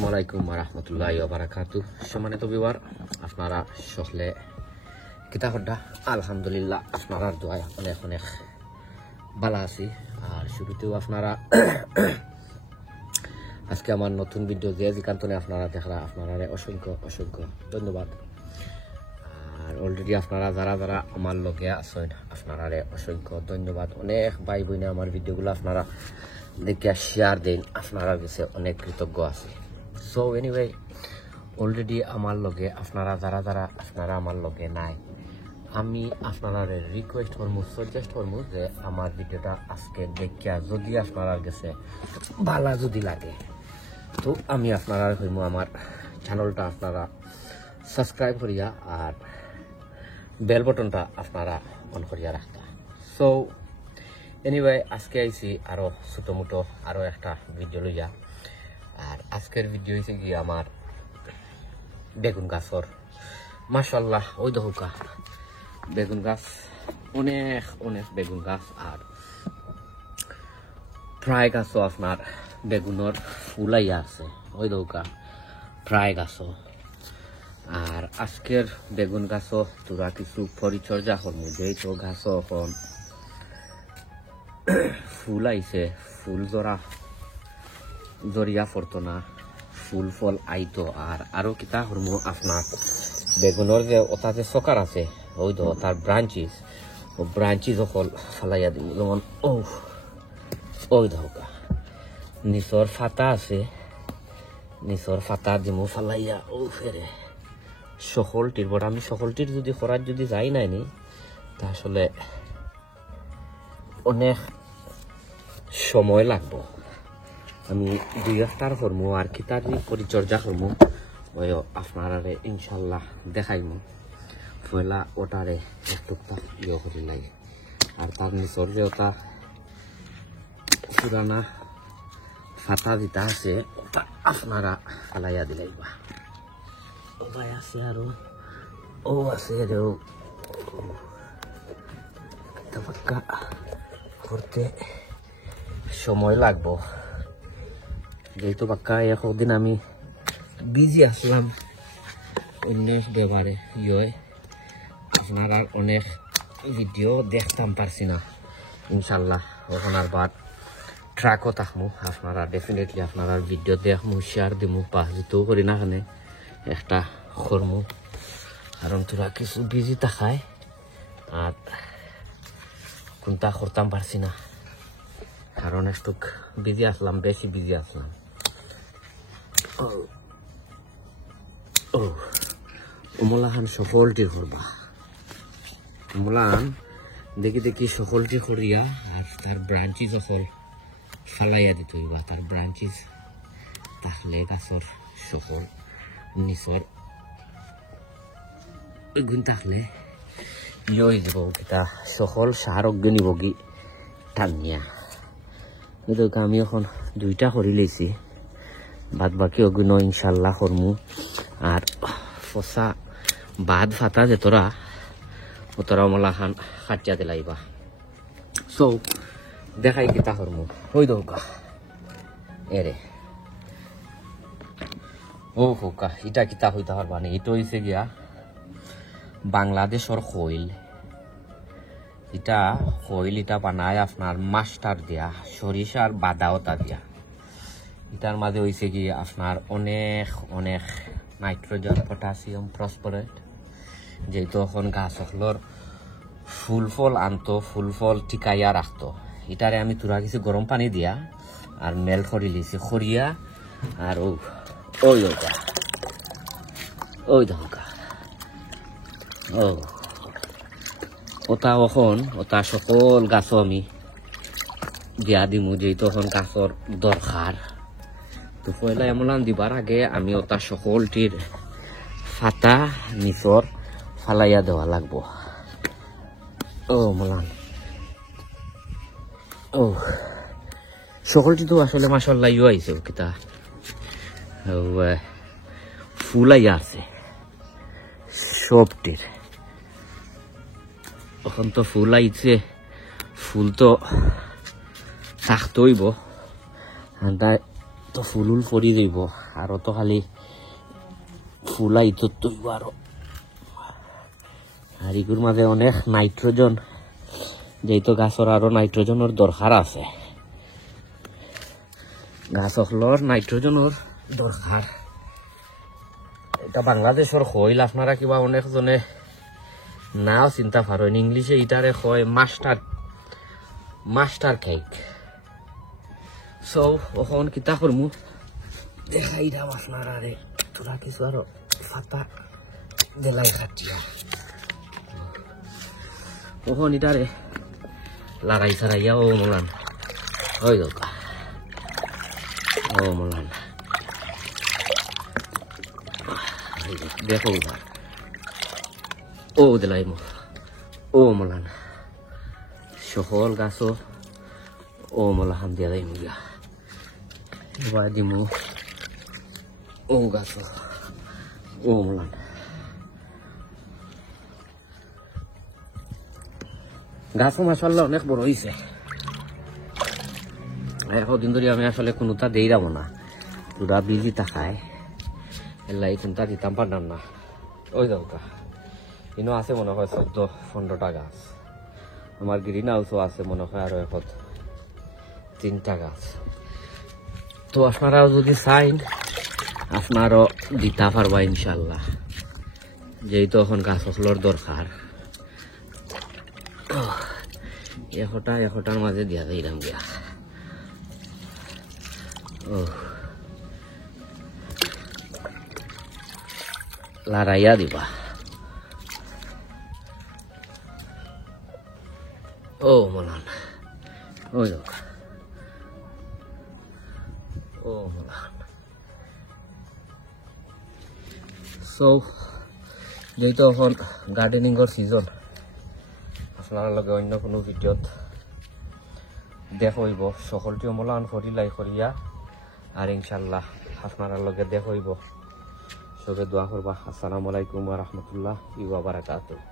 আসসালামু আলাইকুম ওয়া রাহমাতুল্লাহি ওয়া বারাকাতুহু। সম্মানিত ভিউয়ার, আপনারা সকলে কিতা করডা? আলহামদুলিল্লাহ আপনারা দোয়ায় অনেক অনেক ভালো আছি। আর শুরুতেও আপনারা আজকে আমার নতুন ভিডিও যে যেখানে আপনারা দেখরা আপনারা অসংখ্য অসংখ্য ধন্যবাদ। আর অলরেডি আপনারা যারা যারা আমার লগে আছেন আপনারা অসংখ্য ধন্যবাদ। অনেক ভাই বোনে আমার ভিডিওগুলো আপনারা দেখে শেয়ার দেন, আপনারা কাছে অনেক কৃতজ্ঞ আছে। সো এনিওয়ে, অলরেডি আমার লগে আপনারা যারা যারা আপনারা আমার লগে নাই, আমি আপনারা রিকোয়েস্ট করবো, সাজেস্ট করবো যে আমার ভিডিওটা আজকে দেখিয়া যদি আপনারা কাছে ভালো যদি লাগে তো আমি আপনারা হইম আমার চ্যানেলটা আপনারা সাবস্ক্রাইব করিয়া আর বেল বটনটা আপনারা অন করিয়া রাখতা। সো এনিওয়ে, আজকে আইছি আরো ছোট মোটো আরো একটা ভিডিও লইয়া। আর আজকের ভিডিও হয়েছে কি আমার বেগুন গাছর। মাশাআল্লাহ, ওই দেখুকা বেগুন গাছ, অনেক অনেক বেগুন গাছ। আর প্রায় গাছও আপনার বেগুনের ফুল আইয়া আছে, ওই দেখুকা প্রায় গাছও। আর আজকের বেগুন গাছও তোরা কিছু পরিচর্যা করবো, যেহেতু গাছও এখন ফুল আইছে, ফুল জড়িয়া পড়তো না, ফুল ফল আইতো। আর আরো কিতা করবো, আপনার বেগুনের যে ওটা যে সকার আছে ওই তো তার ব্রাঞ্চিস, ও ব্রাঞ্চিস সকল ফালাইয়া দিব। যেমন ওই ধোকা নিচর ফাতা আছে, নিচর ফাতা দিব ফালাইয়া ও ফেরে সকলটির বড়। আমি সকলটির যদি করার যদি যাই নাইনি তা আসলে অনেক সময় লাগবো। আমি দুই একটার করবো আর কিতার পরিচর্যা করবো ওই আপনারা ইনশাল্লাহ দেখাইমু। পয়লা ওটারে একটুকটা ইয়ে করে লাগে। আর তার নিচর যে ওটা পুরানা ফাতা যেটা আছে ওটা আপনারা ফালাইয়া দিলাইবা। ওটাই আছে আরো ও আছে রেও করতে সময় লাগবো, যেহেতু বাক্কা একদিন আমি বিজি আসলাম অন্য ব্যাপারে ইয়ে আপনারা অনেক ভিডিও দেখতাম পারছি না। ইনশাল্লাহ ওখানার বাদ ট্রাকও থাকবো, আপনারা ডেফিনেটলি আপনারা ভিডিও দেখবো, শেয়ার দিমু, পাস দিতেও করি না খানে একটা করমু। কারণ তোরা কিছু বিজি থাকায় আর কোনটা করতাম পারছি না, কারণ একটু বিজি আসলাম, বেশি বিজি আসলাম। ওমলাহান সকলটি করবা, ওমলাহান দেখি দেখি সকলটি করিয়া আর তার ব্রাঞ্চি সকল ফালাইয়া দিতে হইবা। তার ব্রাঞ্চিস তাহলে গাছর সকল নিচর ওইগুণ থাকলে ইয়ে হয়ে যাব, এটা সকল সার অজ্ঞে নিবগি টানিয়া। কিন্তু আমি এখন দুইটা করে লইছি, বাদ বাকি অগুণ ইনশাল্লাহ করমু। আর ফসা বাদ ফাতা যে তোরা ওতরা মলা খান কাটিয়া দিলাইবা। সো দেখাই কিতা করমু, ওই দৌকা এরে ও হোকা ইটা কিতা হইতে পারবা না। এটা হয়েছে গিয়া বাংলাদেশের খৈল। এটা খৈল এটা বানায় আপনার মাস্টার দিয়া, সরিষার বাদাওতা দিয়া। এটার মাঝে হয়েছে কি আপনার অনেক অনেক নাইট্রোজেন, পটাশিয়াম, ফসফরাস, যেহেতু এখন গাছ সকলের ফুল ফল আনতো, ফুল ফল টিকাইয়া রাখতো। এটারে আমি তুরা কিছু গরম পানি দিয়া আর মেল খড়ি লিছি খড়িয়া। আর ওই দৌকা ওই দৌকা ও ওটা এখন ওটা সকল গাছও আমি দিয়া দিমু, যেহেতু এখন গাছর দরকার। তো পয়লা এমন দিবার আগে আমি ওটা সকলটির ফাতা নিচর ফালাইয়া দেওয়া লাগবো। ও মলান ও সকলটি তো আসলে মাশাআল্লাহ ইয়ে আইছে, কিতা ফুল আইয়া আছে সবটির। এখন তো ফুল আইছে, ফুল তো থাকতে হইব, তো ফুল পরি যাইব। আরো তো খালি ফুলা ইতর তৈব আর এগুলোর মাঝে অনেক নাইট্রোজেন, যেহেতু গাছের আরো নাইট্রোজেনের দরকার আছে, গাছ হলর নাইট্রোজেনের দরকার। এটা বাংলাদেশের হইল, আপনারা কিবা অনেক জনে নাও চিন্তা পারেন, ইংলিশে ইটারে কয় মাস্টার কেক। সো ওখন কিতা করমু দেখাই দাম আপনারা রে, তোরা কিছু আরো ফাতা দেলাই খাটিয়া ওখন ইটারে লড়াই সারাইয়া। ও মোলান ওই দোকা, ও মোলান দেখো ও দিলাই মো, ও মোলান সকল গাছও ও মোলা হাম দিয়া যাই মুগিয়া এবার দিমু ও গাছ ও মোলান। গাছও মাশাআল্লাহ অনেক বড় হয়েছে। এতদিন ধরে আমি আসলে কোনোটা দেই যাব না, পুরা বিজি থাকায় এলাই কোনটা দিতাম পারলাম না। ওই দরকার ইনো আছে মনে হয় 14-15টা গাছ। আমার গ্রিন হাউসও আছে মনে হয় আরো এখন 3টা গাছ। তো আপনারাও যদি চাইন আপনারও দিতে পারবা ইনশাল্লাহ, যেহেতু এখন গাছ হলোর দরকার। এটার মাঝে দিয়া যাইলাম গিয়া। ও লড়াইয়া দিবা। ও মোলান ওই লোক, ও মোলান। সো যেহেতু এখন গার্ডেনিংয়ের সিজন, আপনার লগে অন্য কোনো ভিডিওত দেখইব, সকলটি মোলান করি লাই করিয়া আর ইনশাল্লাহ আপনার লগে দেখইব। সবে দোয়া করবা। আসসালামু আলাইকুম ওয়া রাহমাতুল্লাহি ওয়া বারাকাতুহু।